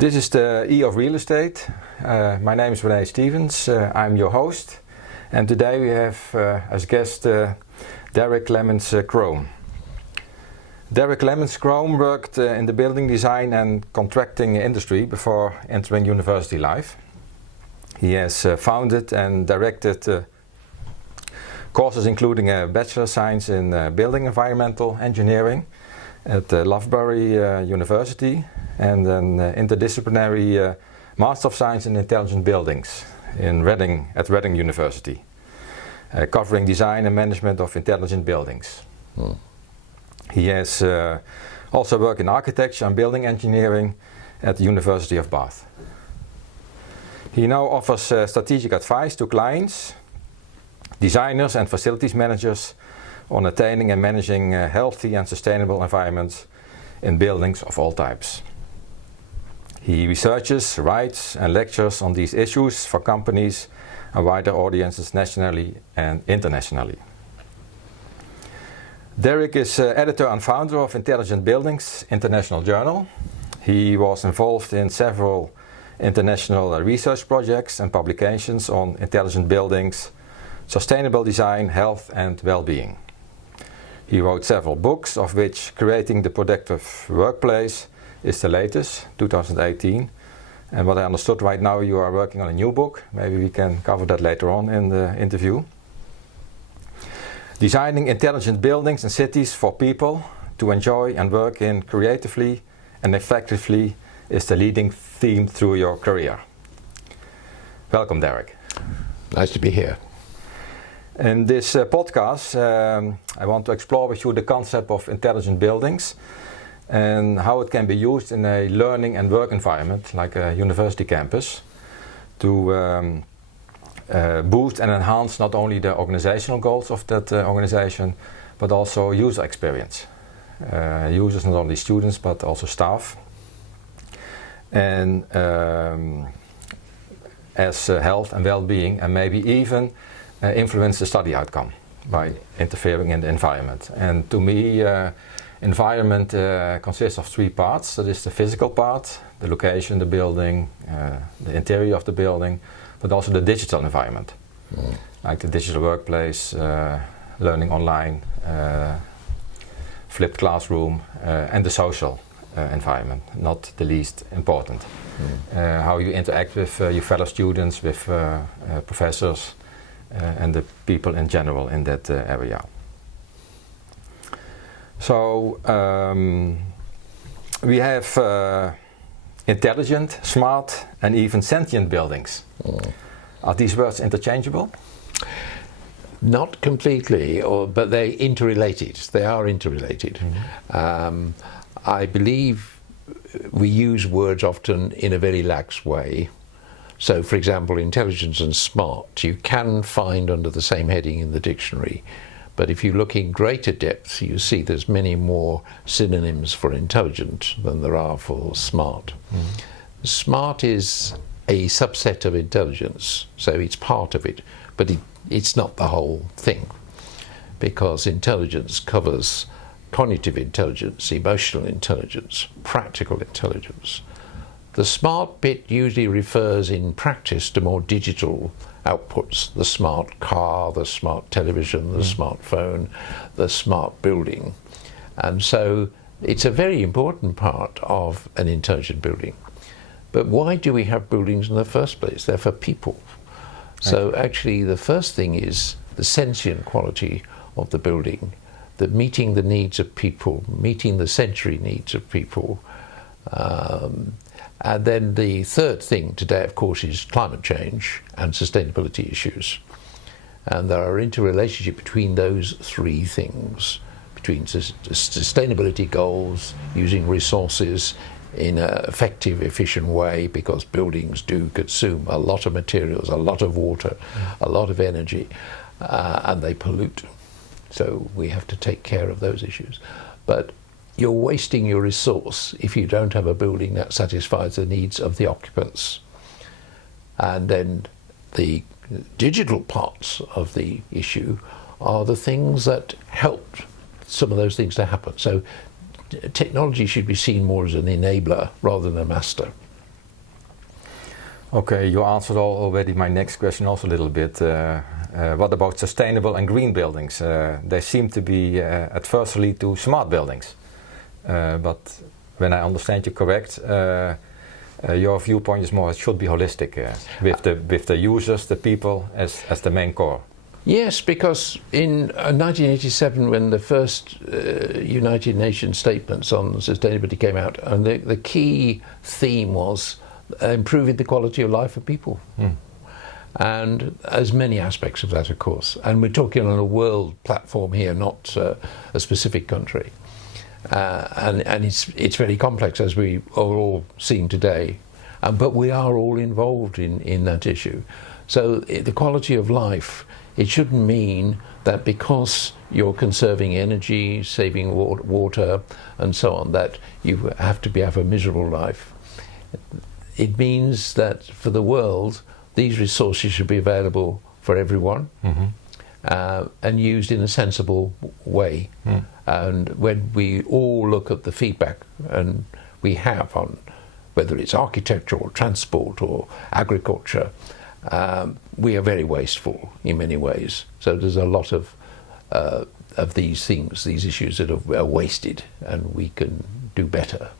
This is the E of Real Estate. My name is Rene Stevens. I'm your host, and today we have as guest Derek Clements-Croome. Derek Clements-Croome worked in the building design and contracting industry before entering university life. He has founded and directed courses including a Bachelor of Science in Building Environmental Engineering at Loughborough University and an interdisciplinary Master of Science in Intelligent Buildings at Reading University, covering design and management of intelligent buildings. He has also worked in architecture and building engineering at the University of Bath. He now offers strategic advice to clients, designers and facilities managers on attaining and managing healthy and sustainable environments in buildings of all types. He researches, writes and lectures on these issues for companies and wider audiences nationally and internationally. Derek is editor and founder of Intelligent Buildings International Journal. He was involved in several international research projects and publications on intelligent buildings, sustainable design, health and well-being. He wrote several books, of which Creating the Productive Workplace is the latest, 2018. And what I understood right now, you are working on a new book. Maybe we can cover that later on in the interview. Designing intelligent buildings and cities for people to enjoy and work in creatively and effectively is the leading theme through your career. Welcome, Derek. Nice to be here. In this podcast, I want to explore with you the concept of intelligent buildings and how it can be used in a learning and work environment like a university campus to boost and enhance not only the organizational goals of that organization, but also user experience. Users, not only students, but also staff. And as health and well-being, and maybe even influence the study outcome by interfering in the environment. And to me, environment consists of three parts. That is the physical part, the location, the building, the interior of the building, but also the digital environment, like the digital workplace, learning online, flipped classroom, and the social environment, not the least important. How you interact with your fellow students, with professors, and the people in general in that area. So we have intelligent, smart and even sentient buildings. Are these words interchangeable? Not completely, but they're interrelated. They are interrelated. I believe we use words often in a very lax way. So, for example, intelligence and smart you can find under the same heading in the dictionary, but if you look in greater depth, you see there's many more synonyms for intelligent than there are for smart. Smart is a subset of intelligence, so it's part of it, but it's not the whole thing, because intelligence covers cognitive intelligence, emotional intelligence, practical intelligence. The smart bit usually refers in practice to more digital outputs, the smart car, the smart television, the smartphone, the smart building. And so it's a very important part of an intelligent building. But why do we have buildings in the first place? They're for people. So actually the first thing is the sentient quality of the building, that meeting the needs of people, meeting the sensory needs of people. And then the third thing today, of course, is climate change and sustainability issues. And there are interrelationship between those three things, between sustainability goals, using resources in an effective, efficient way, because buildings do consume a lot of materials, a lot of water, a lot of energy, and they pollute. So we have to take care of those issues. But you're wasting your resource if you don't have a building that satisfies the needs of the occupants. And then the digital parts of the issue are the things that help some of those things to happen. So technology should be seen more as an enabler rather than a master. Okay, you answered already my next question also a little bit. What about sustainable and green buildings? They seem to be at first lead to smart buildings. But when I understand you correct, your viewpoint is more it should be holistic with the users, the people as the main core. Yes, because in 1987 when the first United Nations statements on sustainability came out, and the key theme was improving the quality of life of people. And there's many aspects of that, of course. And we're talking on a world platform here, not a specific country. And it's very complex, as we are all seeing today. But we are all involved in that issue. So the quality of life, it shouldn't mean that because you're conserving energy, saving water, and so on, that you have to have a miserable life. It means that for the world, these resources should be available for everyone, and used in a sensible way. And when we all look at the feedback and we have on whether it's architecture or transport or agriculture, we are very wasteful in many ways. So there's a lot of these things, these issues that are wasted, and we can do better,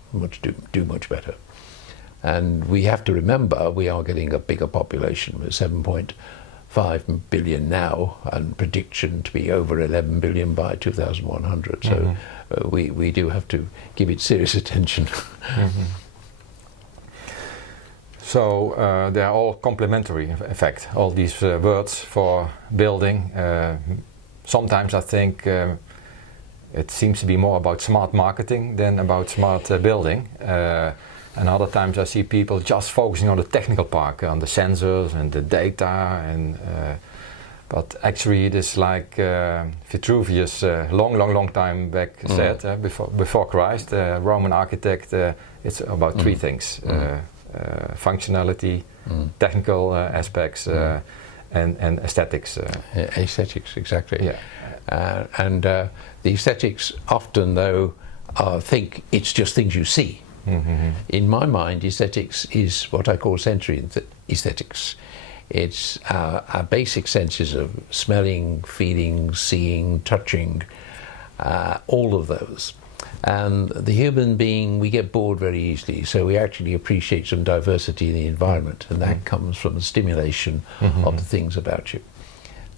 do much better. And we have to remember we are getting a bigger population. We're 7.5 billion now, and prediction to be over 11 billion by 2100. So we do have to give it serious attention. So they are all complementary, in fact, all these words for building. Sometimes I think it seems to be more about smart marketing than about smart building. And other times I see people just focusing on the technical part, on the sensors and the data. But actually it is like Vitruvius, long time back said, before Christ, Roman architect, it's about three things. Functionality, technical aspects, and aesthetics. Aesthetics, exactly. Yeah. And the aesthetics often, though, think it's just things you see. In my mind, aesthetics is what I call sensory aesthetics. It's our basic senses of smelling, feeling, seeing, touching, all of those. And the human being, we get bored very easily, so we actually appreciate some diversity in the environment, and that comes from the stimulation of the things about you.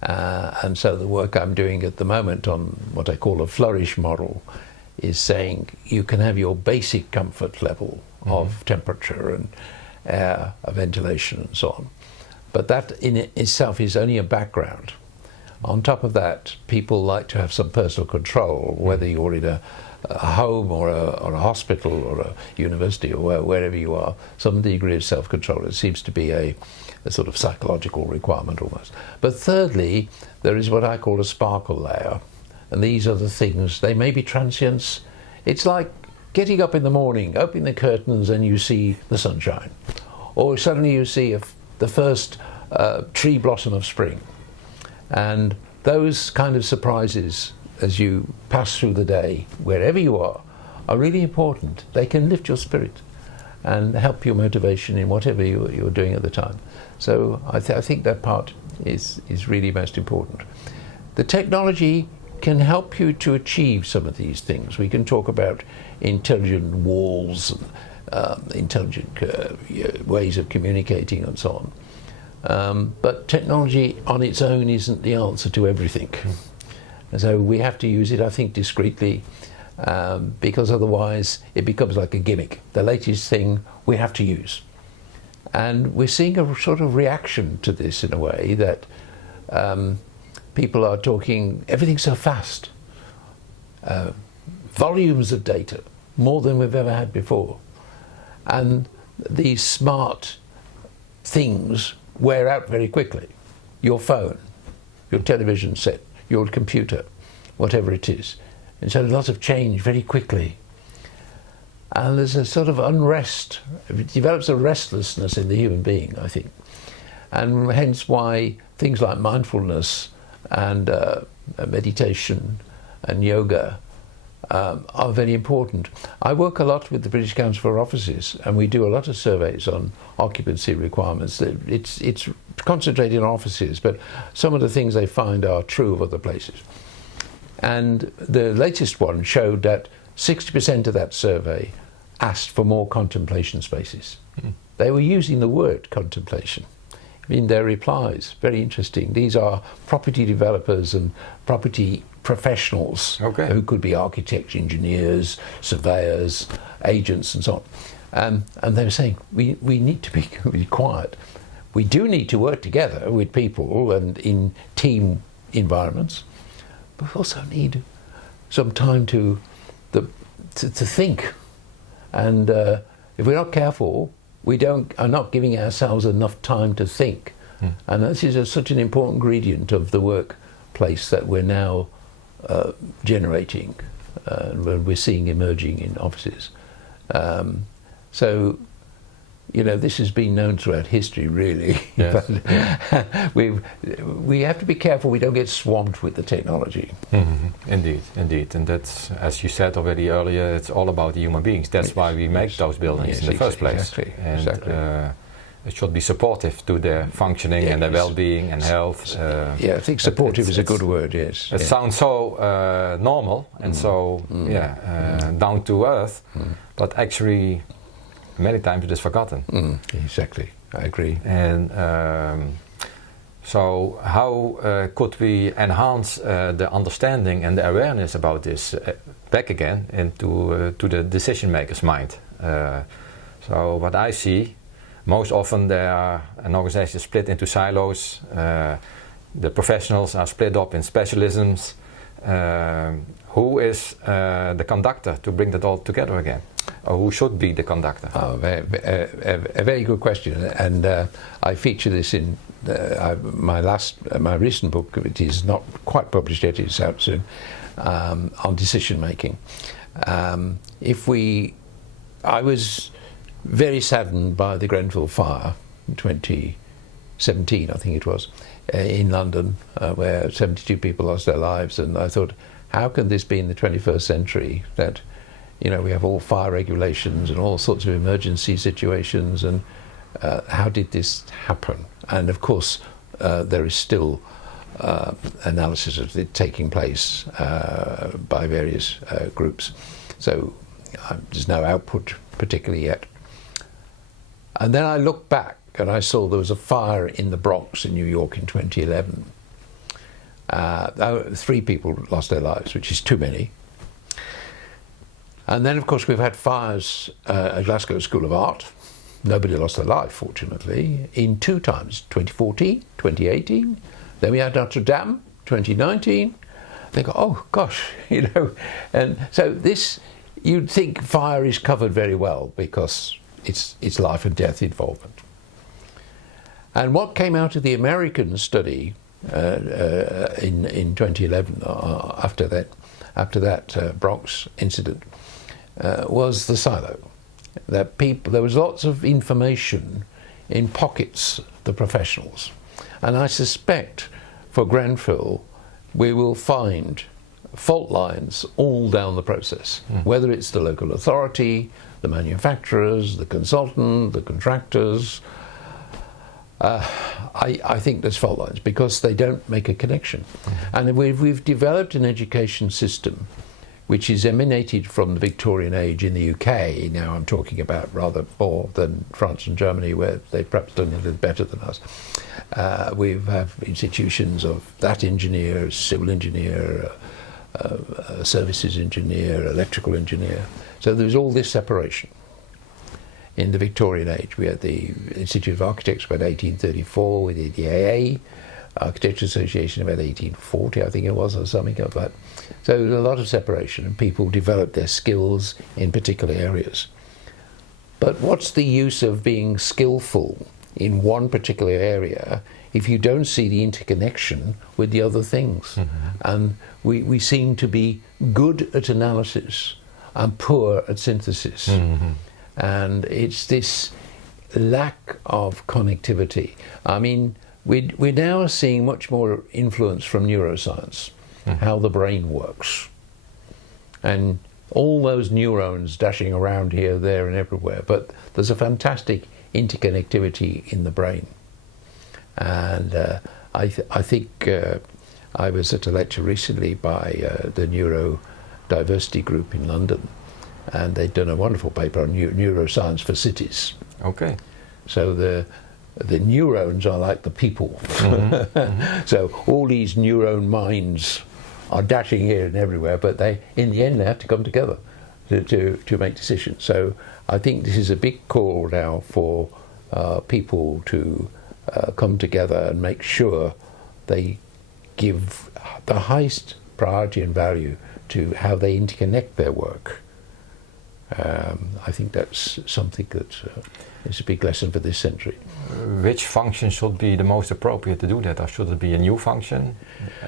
And so the work I'm doing at the moment on what I call a flourish model is saying you can have your basic comfort level of temperature and air, ventilation and so on. But that in itself is only a background. On top of that, people like to have some personal control, whether you're in a home or a hospital or a university or wherever you are, some degree of self-control. It seems to be a sort of psychological requirement almost. But thirdly, there is what I call a sparkle layer. And these are the things, they may be transients. It's like getting up in the morning, opening the curtains and you see the sunshine. Or suddenly you see the first tree blossom of spring. And those kind of surprises as you pass through the day, wherever you are really important. They can lift your spirit and help your motivation in whatever you're doing at the time. So I think that part is really most important. The technology can help you to achieve some of these things. We can talk about intelligent walls, intelligent ways of communicating and so on. But technology on its own isn't the answer to everything. So we have to use it, I think, discreetly, because otherwise it becomes like a gimmick. The latest thing we have to use. And we're seeing a sort of reaction to this in a way that people are talking, everything's so fast. Volumes of data, more than we've ever had before. And these smart things wear out very quickly. Your phone, your television set, your computer, whatever it is. And so lots of change very quickly. And there's a sort of unrest. It develops a restlessness in the human being, I think. And hence why things like mindfulness and meditation and yoga are very important. I work a lot with the British Council for Offices, and we do a lot of surveys on occupancy requirements. It's concentrated on offices, but some of the things they find are true of other places. And the latest one showed that 60% of that survey asked for more contemplation spaces. Mm. They were using the word contemplation in their replies. Very interesting. These are property developers and property professionals, okay, who could be architects, engineers, surveyors, agents and so on. And they were saying, we need to be quiet. We do need to work together with people and in team environments, but we also need some time to think. And if we're not careful, we are not giving ourselves enough time to think. Mm. And this is such an important ingredient of the workplace that we're now generating, we're seeing emerging in offices. So, you know, this has been known throughout history, really. Yes. But we have to be careful we don't get swamped with the technology. Mm-hmm. Indeed. And that's, as you said already earlier, it's all about the human beings. That's why we make those buildings in the first place. And it should be supportive to their functioning and their well-being and health. I think supportive is a good word, yes. It sounds so normal and so down to earth, but actually many times it is forgotten. Exactly, I agree. And so how could we enhance the understanding and the awareness about this back again into to the decision maker's mind? So what I see, most often an organization is split into silos. The professionals are split up in specialisms. Who is the conductor to bring that all together again? Or who should be the conductor? Oh, a very good question, and I feature this in my recent book. It is not quite published yet; it's out soon, on decision making. I was very saddened by the Grenfell fire in 2017, I think it was, in London, where 72 people lost their lives, and I thought, how can this be in the 21st century that, you know, we have all fire regulations and all sorts of emergency situations, and how did this happen? And of course, there is still analysis of it taking place by various groups. So there's no output particularly yet. And then I looked back and I saw there was a fire in the Bronx in New York in 2011. 3 people lost their lives, which is too many. And then, of course, we've had fires at Glasgow School of Art. Nobody lost their life, fortunately, in 2 times, 2014, 2018. Then we had Notre Dame, 2019. They go, oh, gosh, you know. And so this, you'd think fire is covered very well because it's life and death involvement. And what came out of the American study in 2011, after that Bronx incident, was the silo. That there was lots of information in pockets, the professionals, and I suspect for Grenfell we will find fault lines all down the process, whether it's the local authority, the manufacturers, the consultant, the contractors. I think there's fault lines because they don't make a connection. And we've developed an education system which is emanated from the Victorian age in the UK. Now I'm talking about rather more than France and Germany, where they've perhaps done a little better than us. We have institutions of that engineer, civil engineer, services engineer, electrical engineer. So there's all this separation. In the Victorian age, we had the Institute of Architects about 1834, we did the AA, Architecture Association about 1840, I think it was, or something like that. So there was a lot of separation, and people developed their skills in particular areas. But what's the use of being skillful in one particular area if you don't see the interconnection with the other things? And we seem to be good at analysis and poor at synthesis. And it's this lack of connectivity. I mean, we're now seeing much more influence from neuroscience, how the brain works. and all those neurons dashing around here, there and everywhere, but there's a fantastic interconnectivity in the brain. And I think I was at a lecture recently by the neurodiversity group in London, and they'd done a wonderful paper on neuroscience for cities. Okay. So the neurons are like the people. So all these neuron minds are dashing here and everywhere, but in the end they have to come together to make decisions. So I think this is a big call now for people to come together and make sure they give the highest priority and value to how they interconnect their work. I think that's something that is a big lesson for this century. Which function should be the most appropriate to do that, or should it be a new function,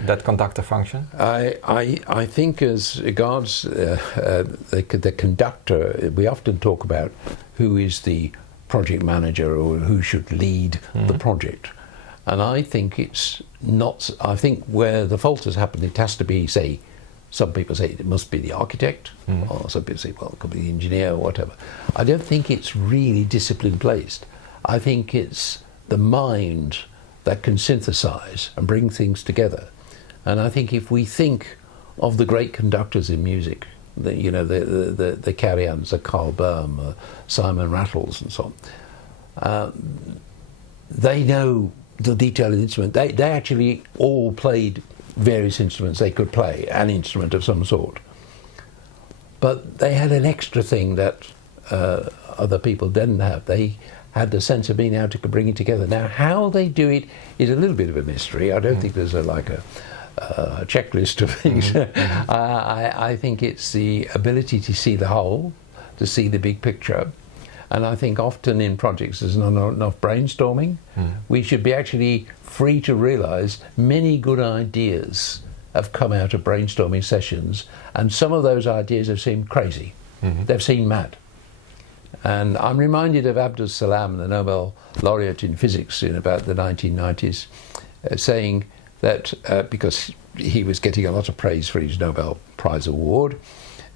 that conductor function? I think as regards the conductor, we often talk about who is the project manager or who should lead the project. And I think it's not, I think where the fault has happened, it has to be, say, some people say it must be the architect, or some people say, well, it could be the engineer or whatever. I don't think it's really discipline placed. I think it's the mind that can synthesize and bring things together. And I think if we think of the great conductors in music, the Carrions, the Carl Böhm, Simon Rattles and so on, they know the detail of the instrument. They actually all played various instruments. They could play an instrument of some sort, but they had an extra thing that other people didn't have. They had the sense of being able to bring it together. Now, how they do it is a little bit of a mystery. I don't think there's a checklist of things. I think it's the ability to see the whole, to see the big picture. And I think often in projects there's not enough brainstorming. We should be actually free to realise many good ideas have come out of brainstorming sessions, and some of those ideas have seemed crazy. They've seemed mad. And I'm reminded of Abdus Salam, the Nobel laureate in physics in about the 1990s, saying that because he was getting a lot of praise for his Nobel Prize award,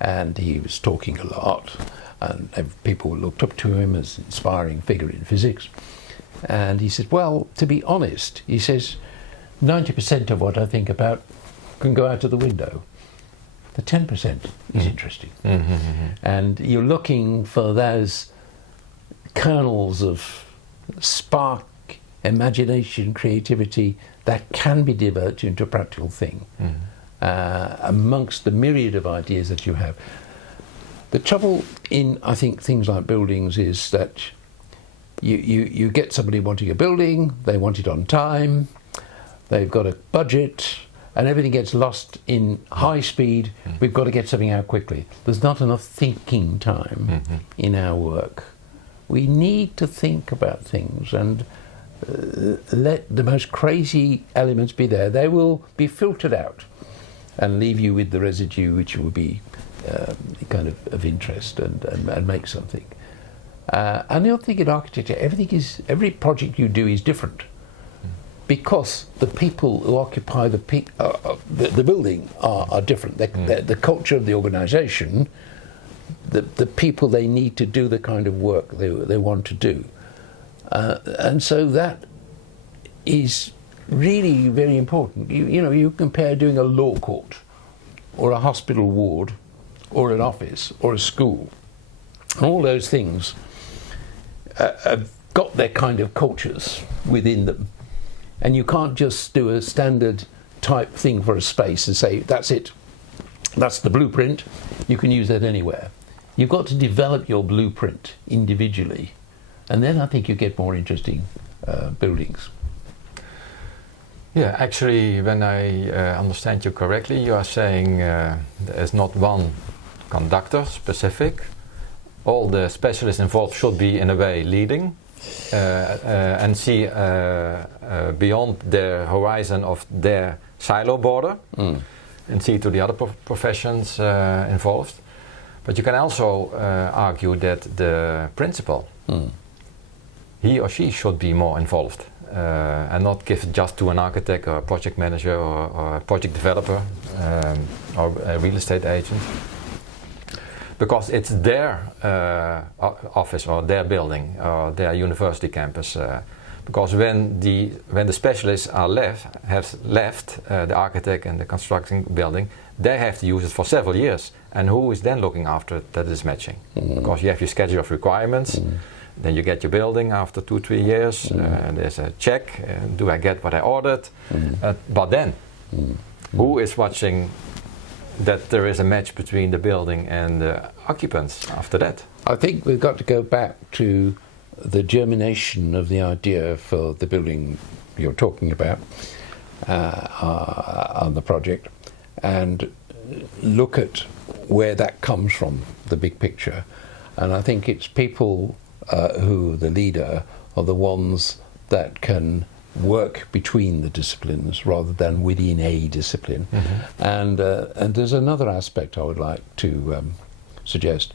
and he was talking a lot, and people looked up to him as an inspiring figure in physics. And he said, well, to be honest, he says, 90% of what I think about can go out of the window. The 10% is interesting. And you're looking for those kernels of spark, imagination, creativity that can be developed into a practical thing amongst the myriad of ideas that you have. The trouble in, I think, things like buildings is that you get somebody wanting a building, they want it on time, they've got a budget, and everything gets lost in high speed. We've got to get something out quickly. There's not enough thinking time in our work. We need to think about things and let the most crazy elements be there. They will be filtered out and leave you with the residue, which will be kind of interest and make something. And the other thing in architecture, every project you do is different, because the people who occupy the building are different. The culture of the organisation, the people they need to do the kind of work they want to do, and so that is really very important. You compare doing a law court, or a hospital ward, or an office, or a school. All those things have got their kind of cultures within them. And you can't just do a standard type thing for a space and say, that's it, that's the blueprint, you can use that anywhere. You've got to develop your blueprint individually, and then I think you get more interesting buildings. Yeah, actually, when I understand you correctly, you are saying there's not one conductor specific. All the specialists involved should be in a way leading and see beyond the horizon of their silo border and see to the other professions involved. But you can also argue that the principal, he or she should be more involved and not give it just to an architect or a project manager or a project developer or a real estate agent. because it's their office or their building or their university campus. Because when the specialists have left the architect and the constructing building, they have to use it for several years. And who is then looking after it that is matching? Because you have your schedule of requirements, then you get your building after 2-3 years, and there's a check, do I get what I ordered? But then, who is watching that there is a match between the building and the occupants after that? I think we've got to go back to the germination of the idea for the building you're talking about on the project, and look at where that comes from, the big picture. And I think it's people who, the leader, are the ones that can work between the disciplines rather than within a discipline. And there's another aspect I would like to suggest.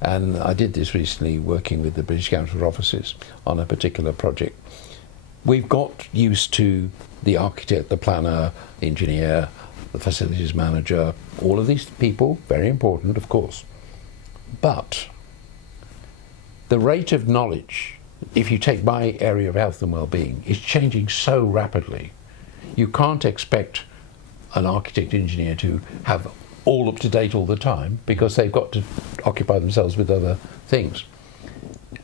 And I did this recently working with the British Council of Offices on a particular project. We've got used to the architect, the planner, the engineer, the facilities manager, all of these people, very important, of course. But the rate of knowledge, if you take my area of health and well-being, is changing so rapidly. You can't expect an architect engineer to have all up to date all the time, because they've got to occupy themselves with other things.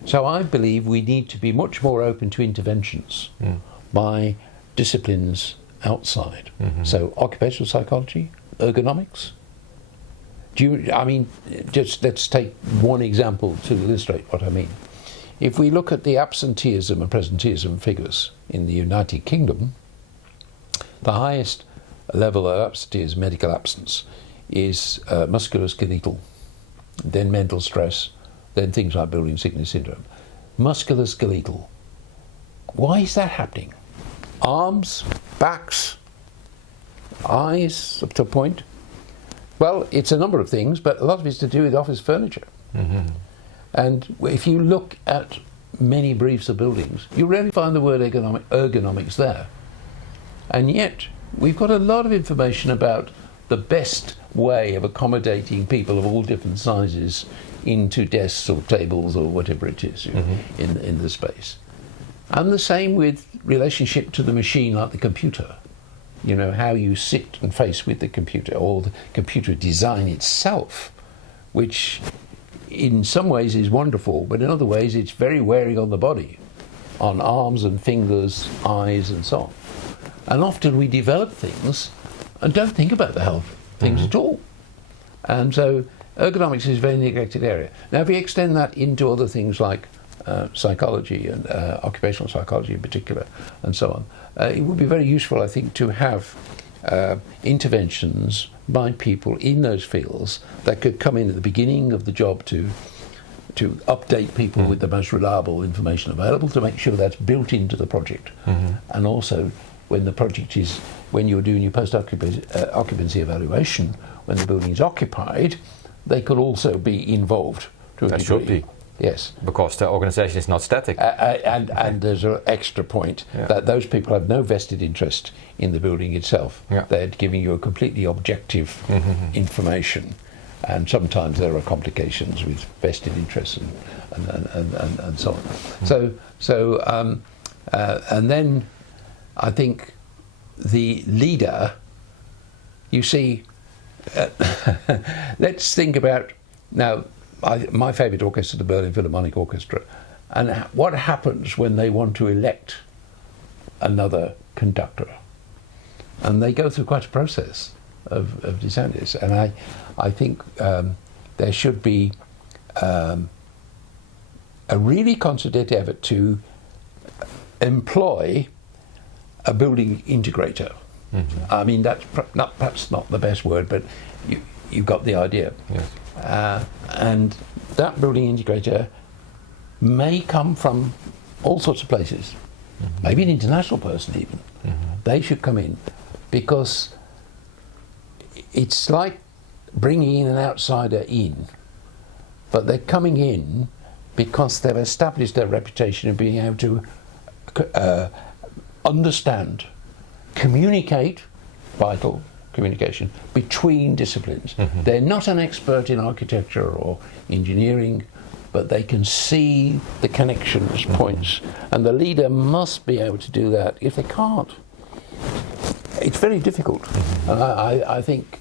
So I believe we need to be much more open to interventions by disciplines outside. So occupational psychology, ergonomics. Just let's take one example to illustrate what I mean. If we look at the absenteeism and presenteeism figures in the United Kingdom, the highest level of absenteeism, medical absence, is musculoskeletal, then mental stress, then things like building sickness syndrome. Musculoskeletal. Why is that happening? Arms, backs, eyes, up to a point. Well, it's a number of things, but a lot of it's to do with office furniture. And if you look at many briefs of buildings, you rarely find the word ergonomics there. And yet, we've got a lot of information about the best way of accommodating people of all different sizes into desks or tables or whatever it is in the space. And the same with relationship to the machine, like the computer. You know, how you sit and face with the computer, or the computer design itself, which in some ways is wonderful, but in other ways it's very wearing on the body, on arms and fingers, eyes and so on. And often we develop things and don't think about the health things at all. And so ergonomics is a very neglected area. Now if we extend that into other things like psychology and occupational psychology in particular and so on, it would be very useful, I think, to have interventions by people in those fields that could come in at the beginning of the job to update people with the most reliable information available, to make sure that's built into the project. And also when the project is, when you're doing your post-occupancy evaluation, when the building is occupied, they could also be involved to a degree. Should be. Yes. Because the organisation is not static. And there's an extra point that those people have no vested interest in the building itself. They're giving you a completely objective information, and sometimes there are complications with vested interests and so on. And then I think the leader, you see, let's think about now. My favourite orchestra, the Berlin Philharmonic Orchestra, and what happens when they want to elect another conductor, and they go through quite a process of deciding this. And I think there should be a really concerted effort to employ a building integrator. I mean, that's perhaps not the best word, but you've got the idea. Yes. And that building integrator may come from all sorts of places, maybe an international person even. They should come in, because it's like bringing in an outsider in, but they're coming in because they've established their reputation of being able to understand, communicate, vital, communication between disciplines. They're not an expert in architecture or engineering, but they can see the connections points, and the leader must be able to do that. If they can't, it's very difficult. And I think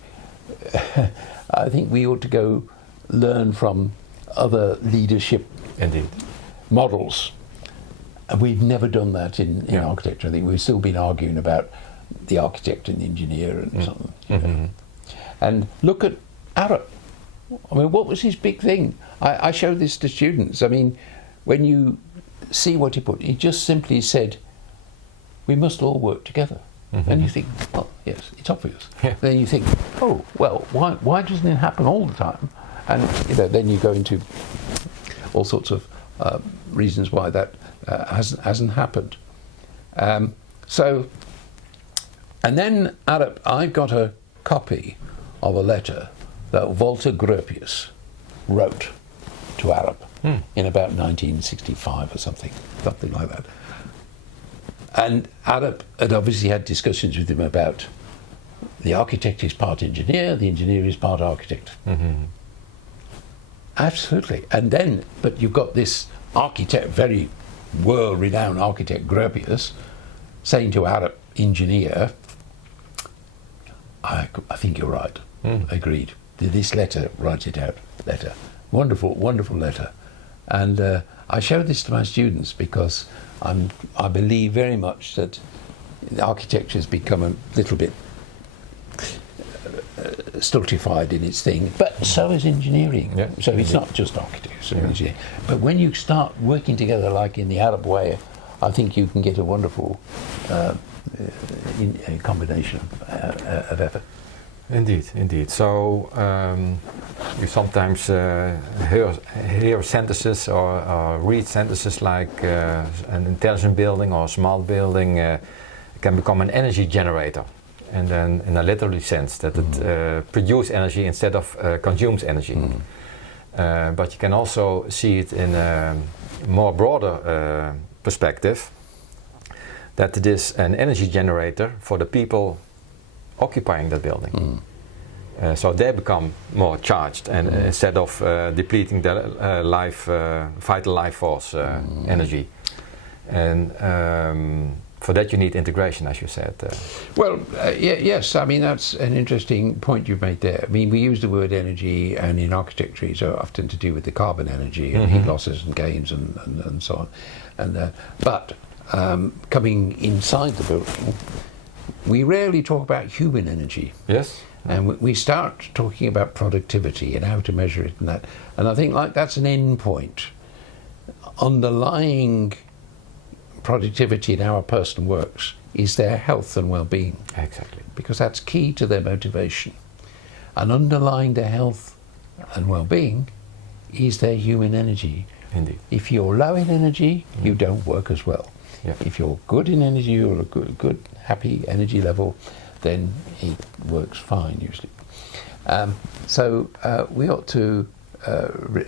I think we ought to go learn from other leadership Indeed. models. And we've never done that in architecture. I think we've still been arguing about the architect and the engineer and something. You know. And look at Arup. I mean, what was his big thing? I showed this to students. I mean, when you see what he put, he just simply said, we must all work together. And you think, well, yes, it's obvious. Yeah. Then you think, oh, well, why doesn't it happen all the time? And you know, then you go into all sorts of reasons why that hasn't happened. So, and then I've got a copy of a letter that Walter Gropius wrote to Arup in about 1965 or something like that. And Arup had obviously had discussions with him about the architect is part engineer, the engineer is part architect. Absolutely. And then, but you've got this architect, very world-renowned architect, Gropius, saying to Arup, engineer, I think you're right. Agreed. This letter, write it out, letter. Wonderful, wonderful letter. And I show this to my students because I believe very much that architecture has become a little bit stultified in its thing, but so is engineering. Yeah, so it's not just architects and engineering. But when you start working together like in the Arab way, I think you can get a wonderful combination of effort. Indeed. So you sometimes hear sentences or read sentences like an intelligent building or a smart building can become an energy generator, and then in a literary sense that it produces energy instead of consumes energy. But you can also see it in a more broader perspective, that it is an energy generator for the people occupying that building. So they become more charged, and instead of depleting their vital life force energy. And for that you need integration, as you said. Yes, I mean that's an interesting point you've made there. I mean, we use the word energy, and in architecture so often to do with the carbon energy and heat losses and gains and so on. And but coming inside the building, we rarely talk about human energy. Yes. And we start talking about productivity and how to measure it and that. And I think like that's an end point. Underlying productivity in our personal works is their health and well-being. Exactly. Because that's key to their motivation. And underlying their health and well-being is their human energy. Indeed. If you're low in energy, you don't work as well. Yeah. If you're good in energy or a good happy energy level, then it works fine usually. So we ought to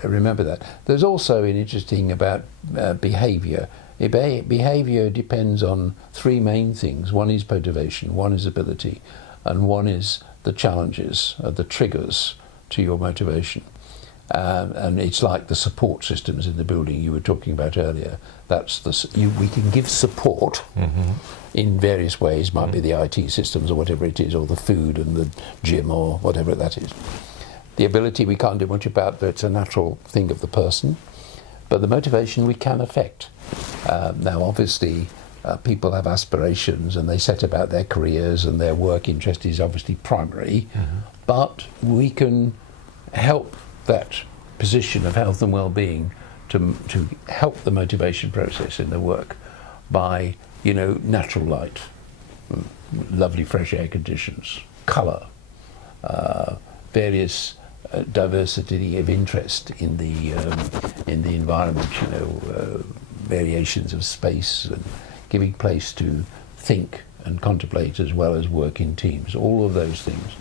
remember that. There's also an interesting about behaviour. Behaviour depends on three main things. One is motivation, one is ability, and one is the challenges, the triggers to your motivation. And it's like the support systems in the building you were talking about earlier. That's we can give support in various ways. Might be the IT systems or whatever it is, or the food and the gym or whatever that is. The ability we can't do much about, but it's a natural thing of the person. But the motivation we can affect. Now, obviously, people have aspirations and they set about their careers, and their work interest is obviously primary. But we can help that position of health and well-being to help the motivation process in the work by, natural light, lovely fresh air conditions, colour, various diversity of interest in the environment, variations of space, and giving place to think and contemplate as well as work in teams. All of those things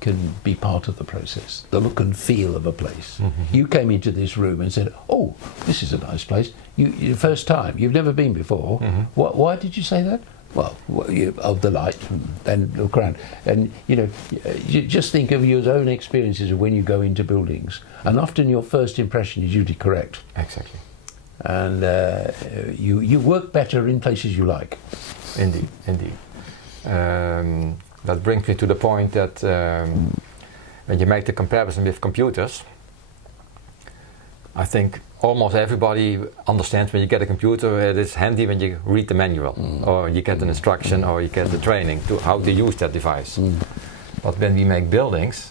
can be part of the process. The look and feel of a place. You came into this room and said, "Oh, this is a nice place." You first time, you've never been before. Why did you say that? of the light, and then look around. And you just think of your own experiences of when you go into buildings, and often your first impression is usually correct. Exactly. And you work better in places you like. Indeed. That brings me to the point that when you make the comparison with computers, I think almost everybody understands when you get a computer, it is handy when you read the manual, or you get an instruction, or you get the training to how to use that device. But when we make buildings,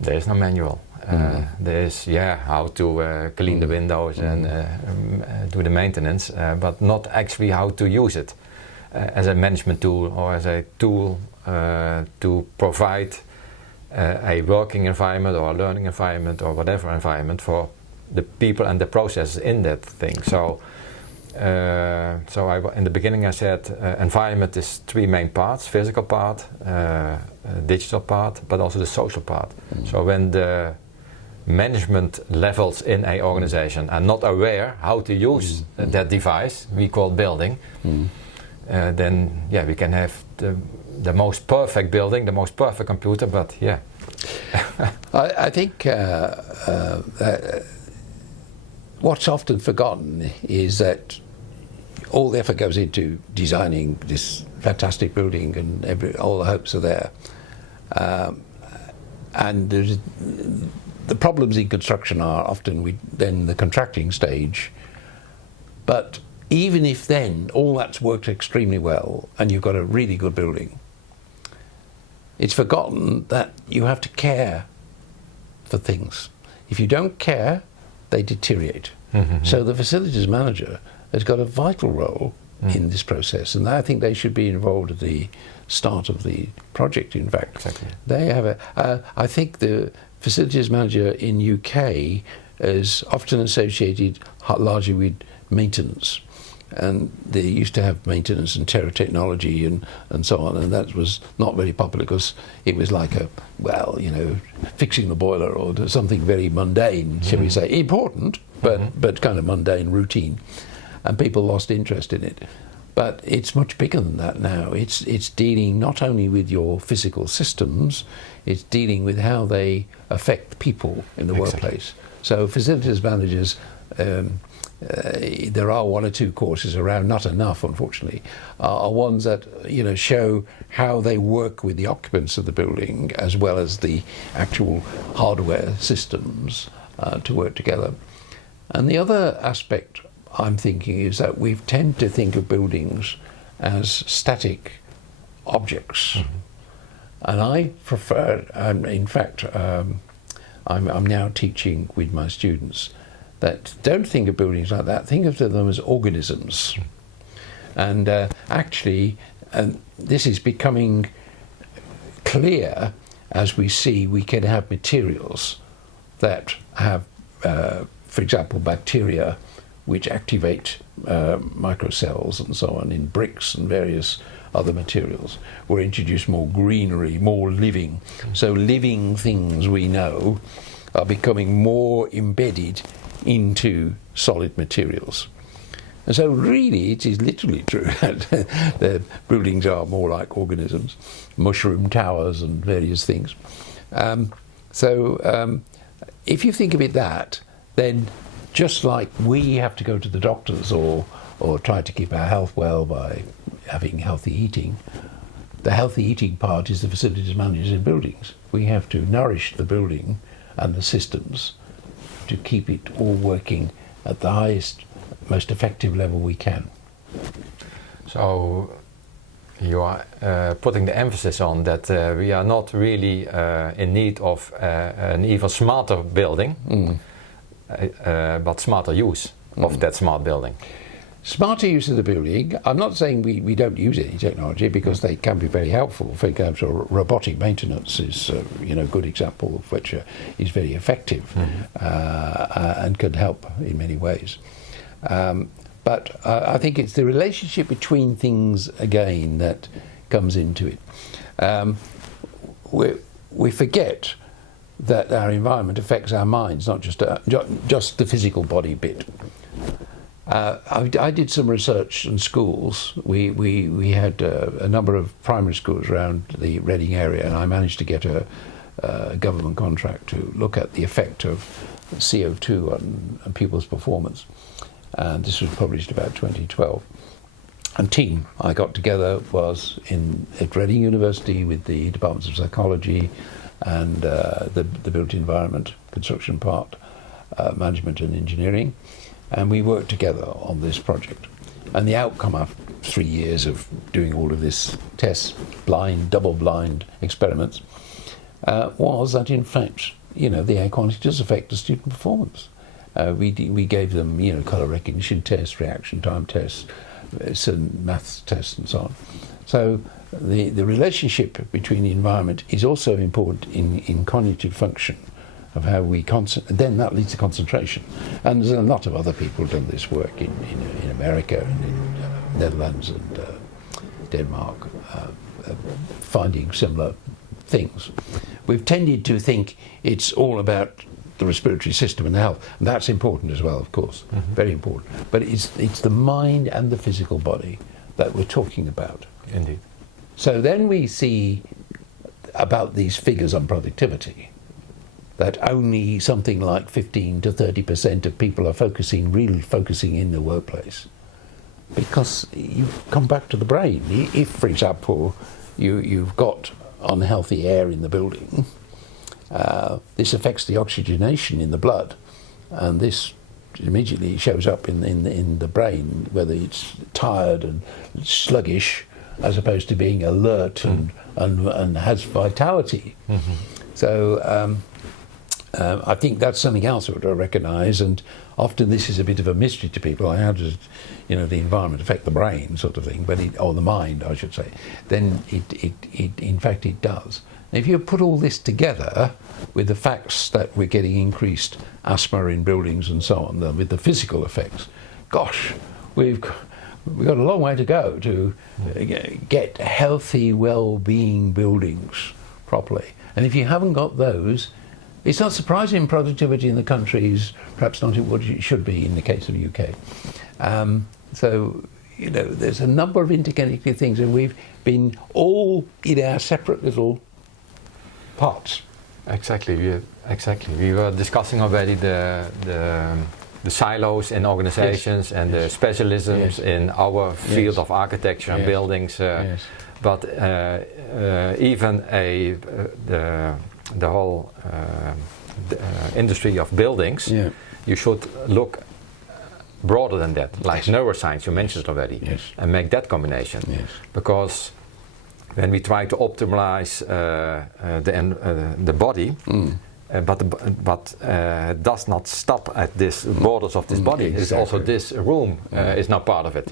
there is no manual. There is how to clean the windows and do the maintenance, but not actually how to use it as a management tool or as a tool to provide a working environment or a learning environment or whatever environment for the people and the processes in that thing. So in the beginning I said environment is three main parts: physical part, digital part, but also the social part. So when the management levels in a organization are not aware how to use that device we call building, then we can have the most perfect building, the most perfect computer, but I think what's often forgotten is that all the effort goes into designing this fantastic building, and all the hopes are there. And the problems in construction are often then the contracting stage. But even if then all that's worked extremely well and you've got a really good building, it's forgotten that you have to care for things. If you don't care, they deteriorate. So the facilities manager has got a vital role in this process, and I think they should be involved at the start of the project. In fact, exactly. They have I think the facilities manager in UK is often associated largely with maintenance, and they used to have maintenance and terror technology and so on, and that was not very popular because it was like fixing the boiler or something very mundane, shall we say, important, but kind of mundane, routine, and people lost interest in it. But it's much bigger than that now. It's dealing not only with your physical systems, it's dealing with how they affect people in the workplace. So facilities managers, there are one or two courses around, not enough unfortunately, are ones that show how they work with the occupants of the building as well as the actual hardware systems to work together. And the other aspect I'm thinking is that we tend to think of buildings as static objects, and I prefer, in fact, I'm now teaching with my students that don't think of buildings like that, think of them as organisms. And actually, this is becoming clear as we see we can have materials that have, for example, bacteria which activate microcells and so on in bricks and various other materials, or introduce more greenery, more living. So living things we know are becoming more embedded into solid materials. And so really it is literally true that the buildings are more like organisms, mushroom towers and various things. If you think of it that, then just like we have to go to the doctors or try to keep our health well by having healthy eating, the healthy eating part is the facilities managers in buildings. We have to nourish the building and the systems to keep it all working at the highest, most effective level we can. So you are putting the emphasis on that we are not really in need of an even smarter building, but smarter use of that smart building. Smarter use of the building. I'm not saying we don't use any technology, because they can be very helpful. For example, robotic maintenance is a good example of which is very effective and can help in many ways. But I think it's the relationship between things again that comes into it. We forget that our environment affects our minds, not just the physical body bit. I did some research in schools. We had a number of primary schools around the Reading area, and I managed to get a government contract to look at the effect of CO2 on pupils' performance. And this was published about 2012. And team I got together was at Reading University with the Departments of Psychology and the Built Environment, Construction part, Management and Engineering. And we worked together on this project. And the outcome after 3 years of doing all of this tests, blind, double-blind experiments, was that in fact, the air quality does affect the student performance. We gave them, colour recognition tests, reaction time tests, certain maths tests and so on. So the relationship between the environment is also important in cognitive function of how we concentrate. Then that leads to concentration. And there's a lot of other people who've done this work in America and in Netherlands and Denmark, finding similar things. We've tended to think it's all about the respiratory system and health, and that's important as well, of course, very important. But it's the mind and the physical body that we're talking about. Indeed. So then we see about these figures on productivity, that only something like 15 to 30% of people are really focusing in the workplace. Because you come back to the brain. If, for example, you've got unhealthy air in the building, this affects the oxygenation in the blood, and this immediately shows up in the brain, whether it's tired and sluggish as opposed to being alert and has vitality. So I think that's something else that I recognise, and often this is a bit of a mystery to people. How does the environment affect the brain, sort of thing, or the mind, I should say? Then it in fact it does. And if you put all this together with the facts that we're getting increased asthma in buildings and so on, with the physical effects, gosh, we've got a long way to go to get healthy, well-being buildings properly. And if you haven't got those, it's not surprising productivity in the country is perhaps not what it should be in the case of the UK. So, there's a number of interconnected things, and we've been all in our separate little parts. Exactly. We were discussing already the silos in organizations and the specialisms in our field of architecture and buildings. But even the whole industry of buildings, you should look broader than that, like neuroscience, you mentioned it already, and make that combination. Because when we try to optimize the body, but does not stop at this borders of this body. It's also this room is now part of it,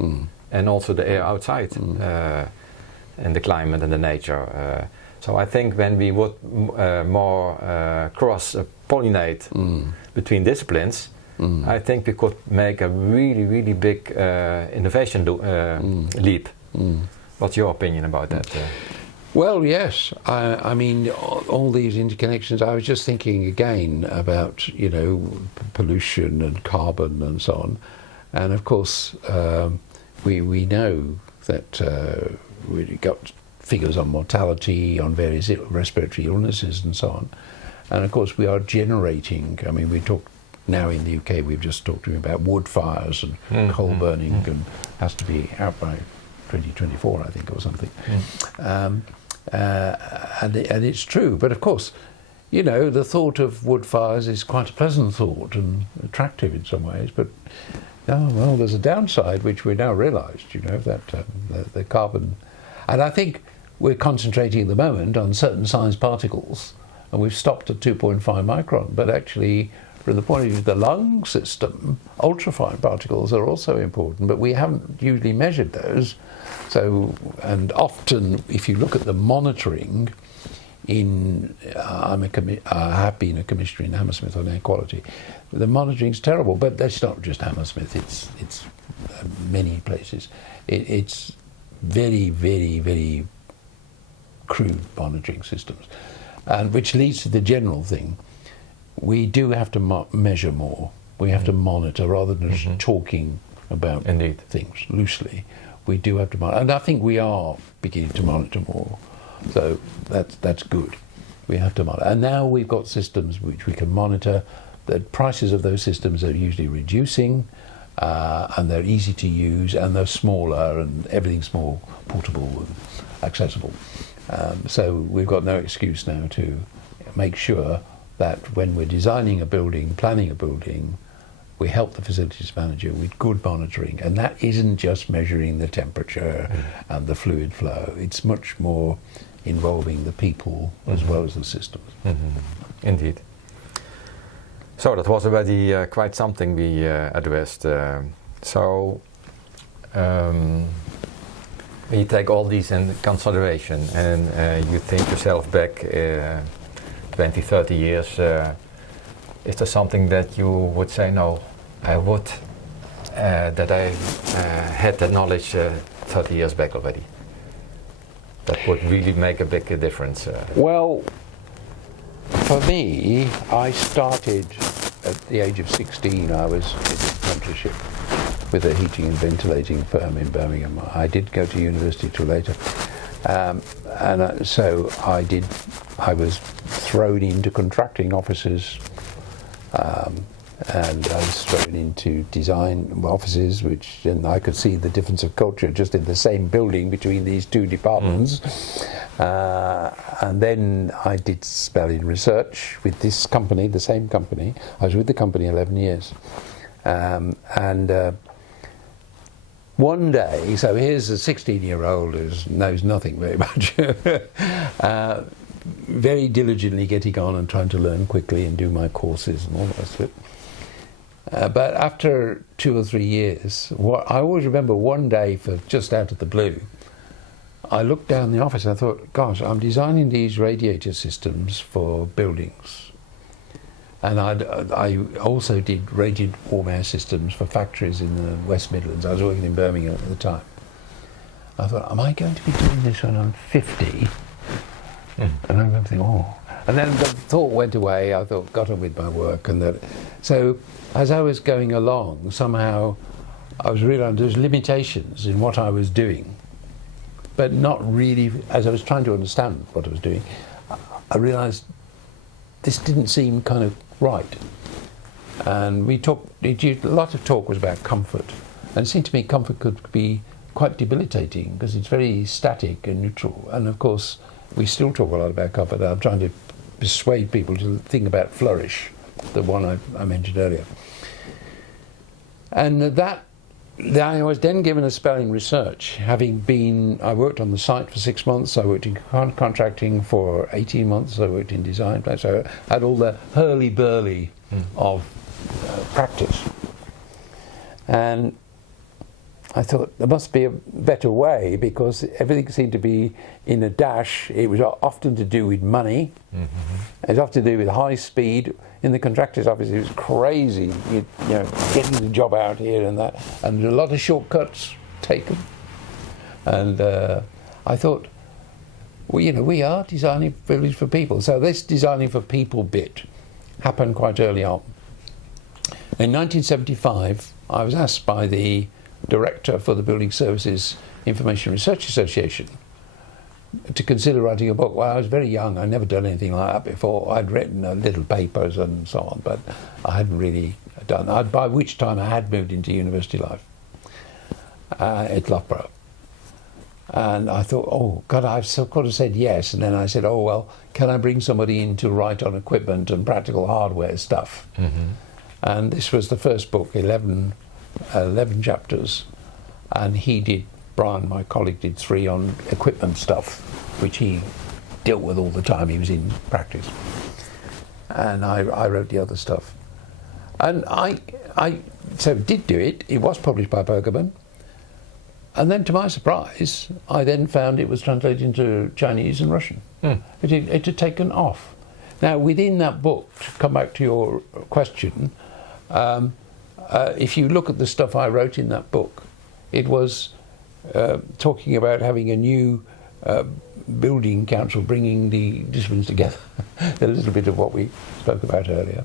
and also the air outside, and the climate and the nature. So I think when we would more cross-pollinate between disciplines, I think we could make a really, really big innovation leap. What's your opinion about that? Well, yes. I mean, all these interconnections. I was just thinking again about pollution and carbon and so on, and of course we know that we got figures on mortality, on various respiratory illnesses and so on, and of course we are generating. I mean, we talk now in the UK. We've just talked about wood fires and coal burning, and has to be out by 2024, I think, or something. And it's true, but of course, the thought of wood fires is quite a pleasant thought and attractive in some ways, but there's a downside which we now realised, that the carbon, and I think we're concentrating at the moment on certain size particles, and we've stopped at 2.5 micron, but actually, from the point of view of the lung system, ultrafine particles are also important, but we haven't usually measured those. So, and often, if you look at the monitoring I have been a commissioner in Hammersmith on air quality. The monitoring's terrible, but that's not just Hammersmith. It's many places. It's very, very, very crude monitoring systems, and which leads to the general thing. We do have to measure more. We have to monitor rather than just talking about Indeed. things loosely. We do have to monitor, and I think we are beginning to monitor more. So that's good. We have to monitor, and now we've got systems which we can monitor. The prices of those systems are usually reducing, and they're easy to use, and they're smaller, and everything's more portable and accessible. So we've got no excuse now to make sure that when we're designing a building, planning a building, we help the facilities manager with good monitoring, and that isn't just measuring the temperature and the fluid flow. It's much more involving the people as well as the systems. Indeed. So that was already quite something we addressed. When you take all these in consideration and you think yourself back 20, 30 years, is there something that you would say, no, I would, that I had that knowledge 30 years back already? That would really make a big difference. Well, for me, I started at the age of 16. I was in apprenticeship with a heating and ventilating firm in Birmingham. I did go to university till later. So I was thrown into contracting offices, and I was thrown into design offices, and I could see the difference of culture just in the same building between these two departments. And then I did spell in research with this company, the same company. I was with the company 11 years. One day, so here's a 16-year-old who knows nothing very much, very diligently getting on and trying to learn quickly and do my courses and all the rest of it. But after 2 or 3 years, I always remember one day, for just out of the blue, I looked down the office and I thought, gosh, I'm designing these radiator systems for buildings. And I also did radiant warm air systems for factories in the West Midlands. I was working in Birmingham at the time. I thought, am I going to be doing this when I'm 50? And I remember thinking, oh. And then the thought went away. I thought, got on with my work. So as I was going along, somehow I was realising there's limitations in what I was doing. But not really, as I was trying to understand what I was doing, I realised this didn't seem kind of right. And a lot of talk was about comfort. And it seemed to me comfort could be quite debilitating because it's very static and neutral. And of course, we still talk a lot about comfort. I'm trying to persuade people to think about flourish, the one I mentioned earlier. And I was then given a spell in research, I worked on the site for 6 months, I worked in contracting for 18 months, I worked in design, so I had all the hurly-burly of practice. And I thought there must be a better way, because everything seemed to be in a dash. It was often to do with money. It was often to do with high speed. In the contractor's office, it was crazy. You know, getting the job out here and that, and a lot of shortcuts taken. And I thought, well, you know, we are designing buildings for people. So this designing for people bit happened quite early on. In 1975, I was asked by the director for the Building Services Information Research Association to consider writing a book. Well, I was very young. I'd never done anything like that before. I'd written little papers and so on, but I hadn't really done that, by which time I had moved into university life at Loughborough. And I thought, oh, God, I've sort of said yes. And then I said, oh, well, can I bring somebody in to write on equipment and practical hardware stuff? And this was the first book, 11 chapters. And Brian, my colleague, did 3 on equipment stuff, which he dealt with all the time. He was in practice. And I wrote the other stuff. And I did do it. It was published by Pergamon. And then, to my surprise, I then found it was translated into Chinese and Russian. It had taken off. Now, within that book, to come back to your question, if you look at the stuff I wrote in that book, it was talking about having a new building council, bringing the disciplines together, a little bit of what we spoke about earlier.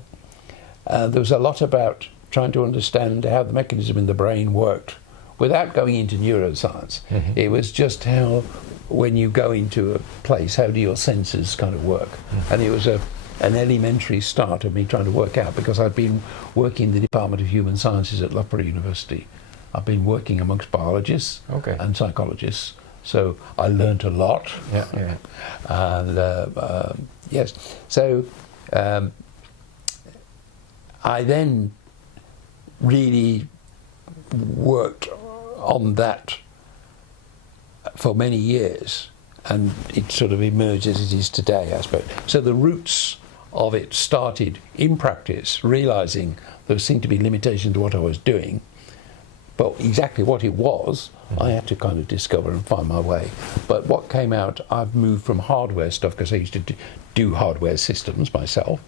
There was a lot about trying to understand how the mechanism in the brain worked without going into neuroscience. It was just how, when you go into a place, how do your senses kind of work? And it was an elementary start of me trying to work out, because I'd been working in the Department of Human Sciences at Loughborough University. I've been working amongst biologists and psychologists, so I learnt a lot. And yes, so I then really worked on that for many years, and it sort of emerged as it is today, I suppose. So the roots of it started in practice, realising there seemed to be limitations to what I was doing, but exactly what it was, I had to kind of discover and find my way. But what came out, I've moved from hardware stuff, because I used to do hardware systems myself,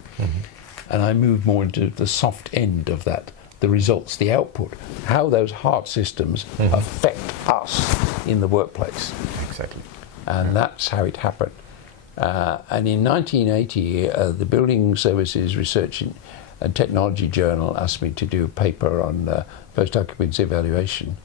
and I moved more into the soft end of that, the results, the output, how those hard systems affect us in the workplace. Exactly. And that's how it happened. And in 1980, the Building Services Research and Technology Journal asked me to do a paper on post-occupancy evaluation.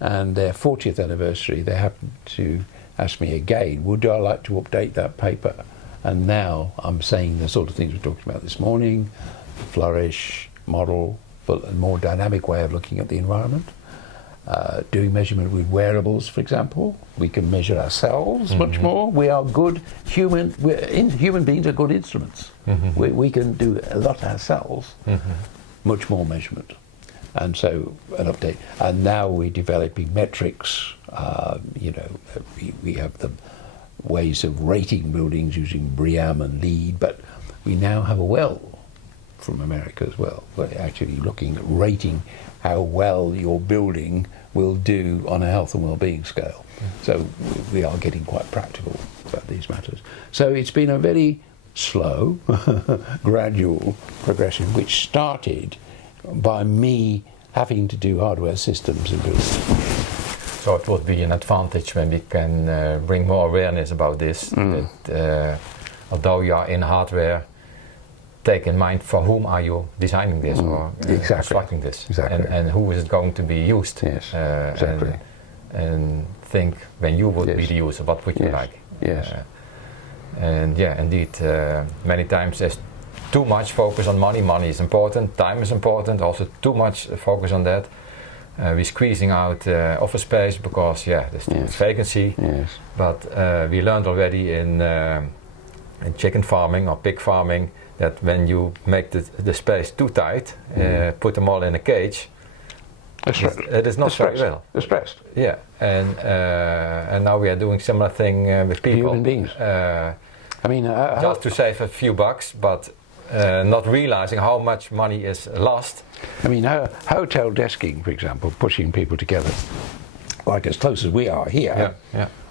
And their 40th anniversary, they happened to ask me again, would I like to update that paper? And now I'm saying the sort of things we're talking about this morning, flourish, model, but a more dynamic way of looking at the environment. Doing measurement with wearables, for example. We can measure ourselves much more. We are good human beings are good instruments. We can do a lot ourselves, much more measurement. And so an update. And now we're developing metrics. We have the ways of rating buildings using BREEAM and LEED, but we now have a well from America as well. We're actually looking at rating how well your building will do on a health and well-being scale. So we are getting quite practical about these matters. So it's been a very slow, gradual progression, which started by me having to do hardware systems in buildings. So it would be an advantage when we can bring more awareness about this, that although you are in hardware, take in mind for whom are you designing this or constructing this, and who is it going to be used. Yes, exactly. And think when you would be the user, what would you like. And yeah, indeed, many times there's too much focus on money. Money is important, time is important, also too much focus on that. We're squeezing out office space because there's too much vacancy. But we learned already in chicken farming or pig farming that when you make the space too tight, put them all in a cage, it is not very well. They're stressed. Yeah, and now we are doing similar thing with people. Human beings. Just to save a few bucks, but not realizing how much money is lost. I mean, hotel desking, for example, pushing people together, like as close as we are here,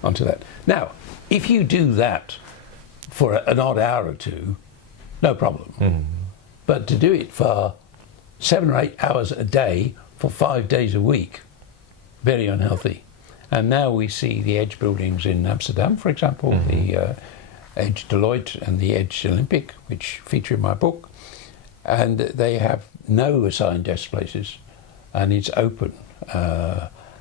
onto that. Now, if you do that for an odd hour or two, no problem. But to do it for 7 or 8 hours a day for 5 days a week, very unhealthy. And now we see the Edge buildings in Amsterdam, for example, the Edge Deloitte and the Edge Olympic, which feature in my book, and they have no assigned desk places, and it's open,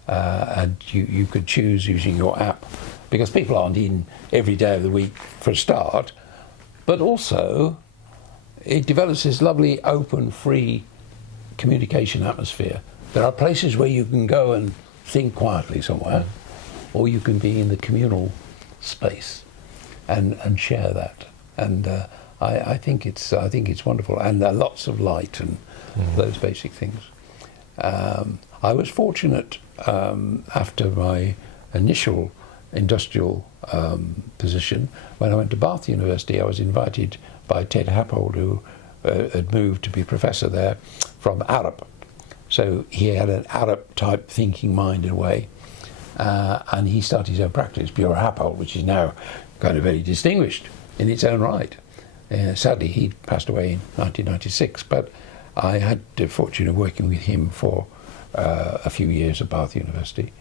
and you could choose using your app, because people aren't in every day of the week for a start, but also it develops this lovely open, free communication atmosphere. There are places where you can go and think quietly somewhere, or you can be in the communal space and share that. And I think it's wonderful, and lots of light and those basic things. I was fortunate after my initial industrial position. When I went to Bath University, I was invited by Ted Happold, who had moved to be professor there, from Arup. So he had an Arup-type thinking mind in a way, and he started his own practice, Bureau Happold, which is now kind of very distinguished in its own right. Sadly, he passed away in 1996, but I had the fortune of working with him for a few years at Bath University,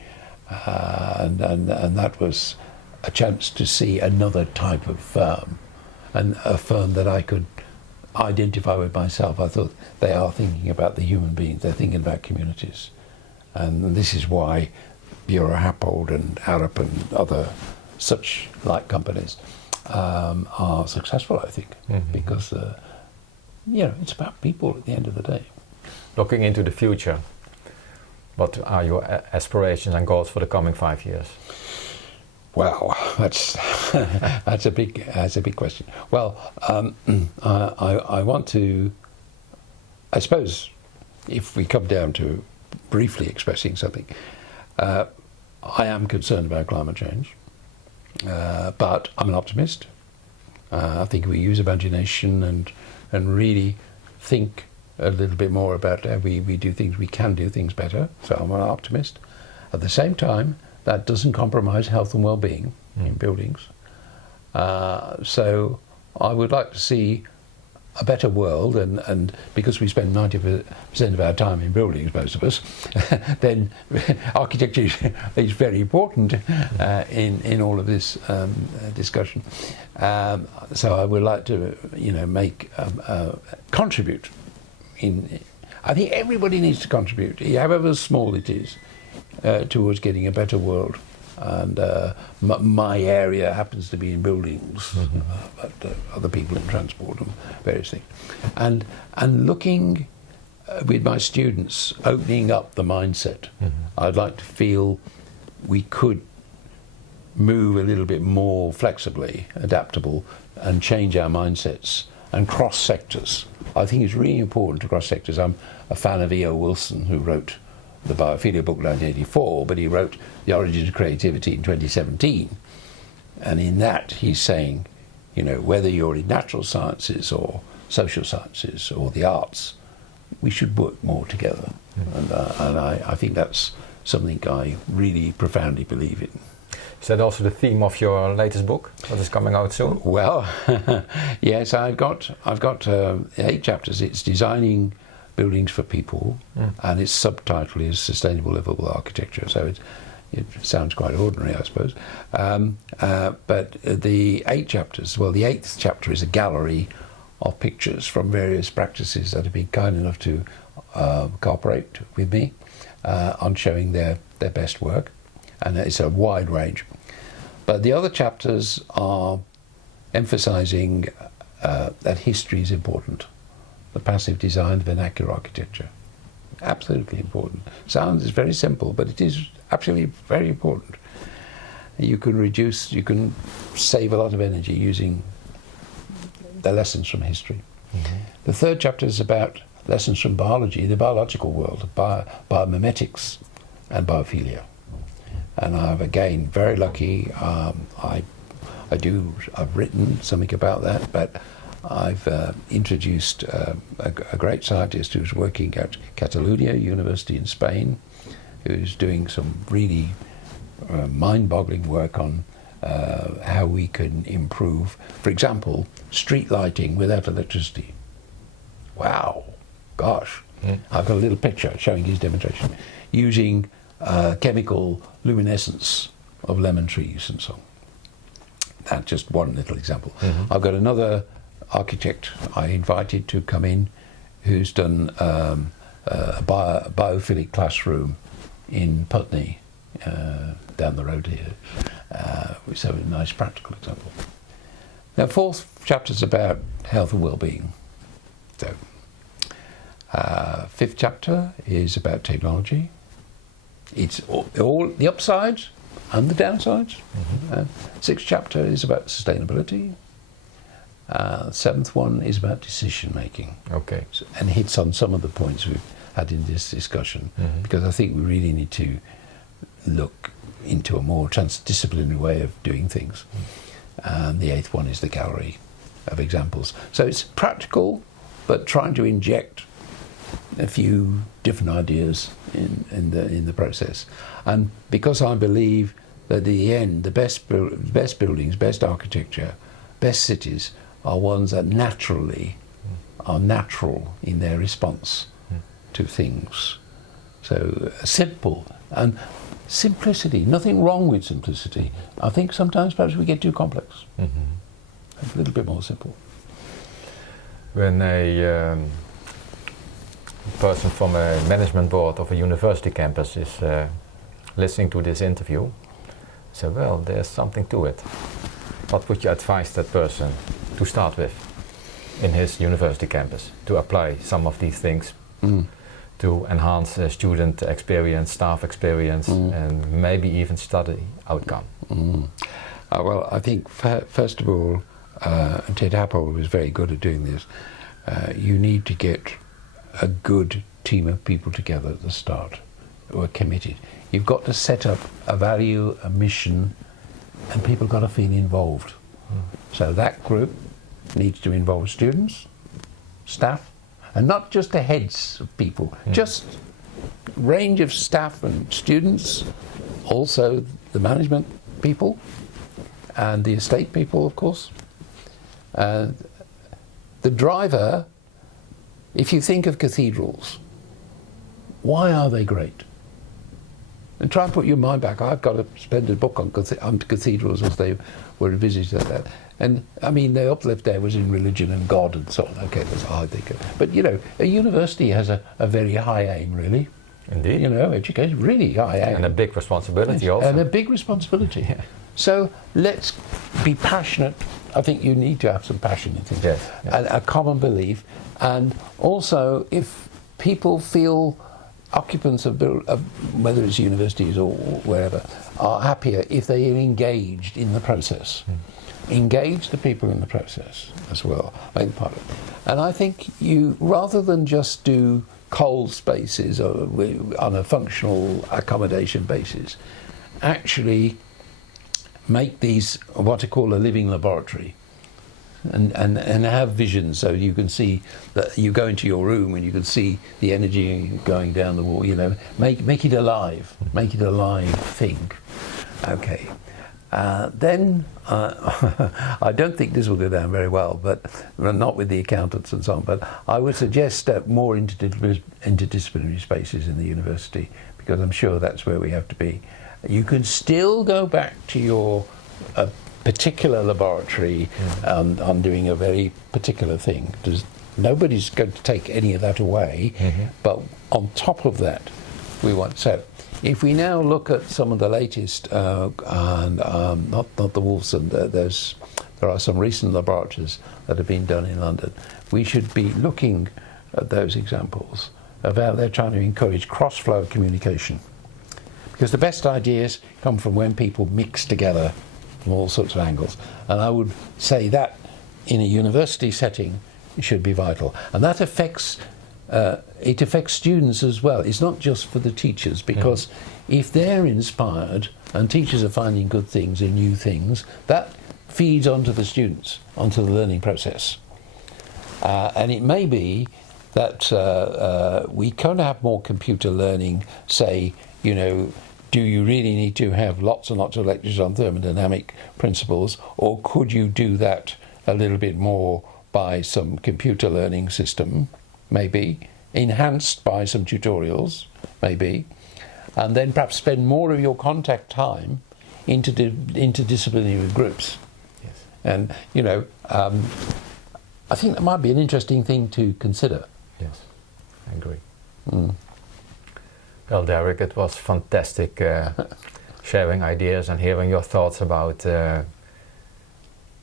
and that was a chance to see another type of firm, and a firm that I could identify with myself. I thought they are thinking about the human beings, they're thinking about communities. And this is why Bureau Happold and Arup and other such like companies are successful, I think, because it's about people at the end of the day. Looking into the future, what are your aspirations and goals for the coming 5 years? Wow, that's a big question. Well, I want to, I suppose, if we come down to briefly expressing something, I am concerned about climate change, but I'm an optimist. I think we use imagination and really think a little bit more about how we do things. We can do things better, so I'm an optimist. At the same time, that doesn't compromise health and well-being in buildings. So I would like to see a better world, and because we spend 90% of our time in buildings, most of us, then architecture is very important in all of this discusussion. So I would like to, make contribute. I think everybody needs to contribute, however small it is, towards getting a better world. And my area happens to be in buildings, but other people in transport and various things. And looking with my students, opening up the mindset. I'd like to feel we could move a little bit more flexibly, adaptable, and change our mindsets and cross sectors. I think it's really important to cross sectors. I'm a fan of E.O. Wilson, who wrote the Biophilia book in 1984, but he wrote The Origins of Creativity in 2017. And in that he's saying, whether you're in natural sciences or social sciences or the arts, we should work more together. And I think that's something I really profoundly believe in. Is that also the theme of your latest book that is coming out soon? Well, yes, I've got 8 chapters. It's Designing Buildings for People, and its subtitle is Sustainable Livable Architecture. So it sounds quite ordinary, I suppose. But the 8 chapters, well, the 8th chapter is a gallery of pictures from various practices that have been kind enough to cooperate with me on showing their best work. And it's a wide range. But the other chapters are emphasizing that history is important. The passive design, the vernacular architecture. Absolutely important. Sounds very simple, but it is absolutely very important. You can save a lot of energy using the lessons from history. The 3rd chapter is about lessons from biology, the biological world, biomimetics and biophilia. And I'm again very lucky. I've written something about that, but I've introduced a great scientist who's working at Catalonia University in Spain, who's doing some really mind-boggling work on how we can improve, for example, street lighting without electricity. Wow, gosh. I've got a little picture showing his demonstration using chemical luminescence of lemon trees and so on. That's just one little example. I've got another architect I invited to come in who's done a biophilic classroom in Putney, down the road here. So a nice practical example. Now, 4th chapter's about health and well-being. So, 5th chapter is about technology. It's all the upsides and the downsides. 6th chapter is about sustainability. 7th one is about decision making. Okay. And hits on some of the points we've had in this discussion, because I think we really need to look into a more transdisciplinary way of doing things. And the 8th one is the gallery of examples. So it's practical, but trying to inject a few different ideas in the process. And because I believe that at the end, the best buildings, best architecture, best cities are ones that naturally are natural in their response to things. So simple and simplicity. Nothing wrong with simplicity. I think sometimes perhaps we get too complex. A little bit more simple. when a person from a management board of a university campus is listening to this interview, say, well, there's something to it. What would you advise that person to start with in his university campus to apply some of these things to enhance student experience, staff experience, and maybe even study outcome? Well, I think first of all, Ted Happel was very good at doing this. You need to get a good team of people together at the start who are committed. You've got to set up a value, a mission, and people got to feel involved. So that group needs to involve students, staff, and not just the heads of people, just range of staff and students, also the management people and the estate people, of course. The driver, if you think of cathedrals, why are they great? And try and put your mind back. I've got a splendid book on cathedrals as they were revisited. And I mean, the uplift there was in religion and God and so on. Okay, that's how I think of it. But you know, a university has a very high aim, really. Indeed. You know, education, really high aim. And a big responsibility also. And a big responsibility. So let's be passionate. I think you need to have some passion in things. Yes, yes. And a common belief. And also, if people feel occupants of whether it's universities or wherever, are happier if they are engaged in the process. Engage the people in the process as well, make part of it. And I think you, rather than just do cold spaces or on a functional accommodation basis, actually make these what I call a living laboratory. And have visions, so you can see that you go into your room and you can see the energy going down the wall. You know, make it alive, make it a live thing. Okay. Then I don't think this will go down very well, but not with the accountants and so on. But I would suggest more interdisciplinary spaces in the university, because I'm sure that's where we have to be. You can still go back to your particular laboratory on doing a very particular thing. Nobody's going to take any of that away, but on top of that, we want. So, if we now look at some of the latest, and not the Wolfson, there are some recent laboratories that have been done in London. We should be looking at those examples of how they're trying to encourage cross-flow communication, because the best ideas come from when people mix together from all sorts of angles. And I would say that in a university setting it should be vital. And that affects students as well. It's not just for the teachers, because if they're inspired and teachers are finding good things and new things, that feeds onto the students, onto the learning process. And it may be that we can have more computer learning, say, you know, do you really need to have lots and lots of lectures on thermodynamic principles, or could you do that a little bit more by some computer learning system, maybe, enhanced by some tutorials, maybe, and then perhaps spend more of your contact time into interdisciplinary groups. Yes. And, you know, I think that might be an interesting thing to consider. Yes, I agree. Well, Derek, it was fantastic sharing ideas and hearing your thoughts about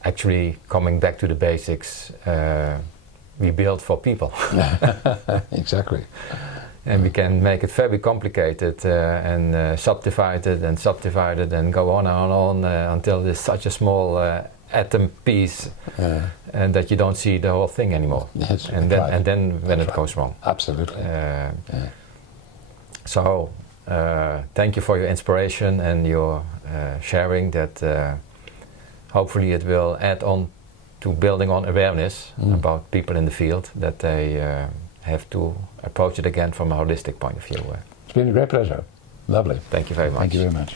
actually coming back to the basics. We build for people. Exactly. And we can make it very complicated and subdivide it and go on and on until it's such a small atom piece and that you don't see the whole thing anymore. Yes, and then when it goes wrong. Absolutely. So thank you for your inspiration and your sharing that hopefully it will add on to building on awareness about people in the field, that they have to approach it again from a holistic point of view. It's been a great pleasure. Lovely. Thank you very much. Thank you very much.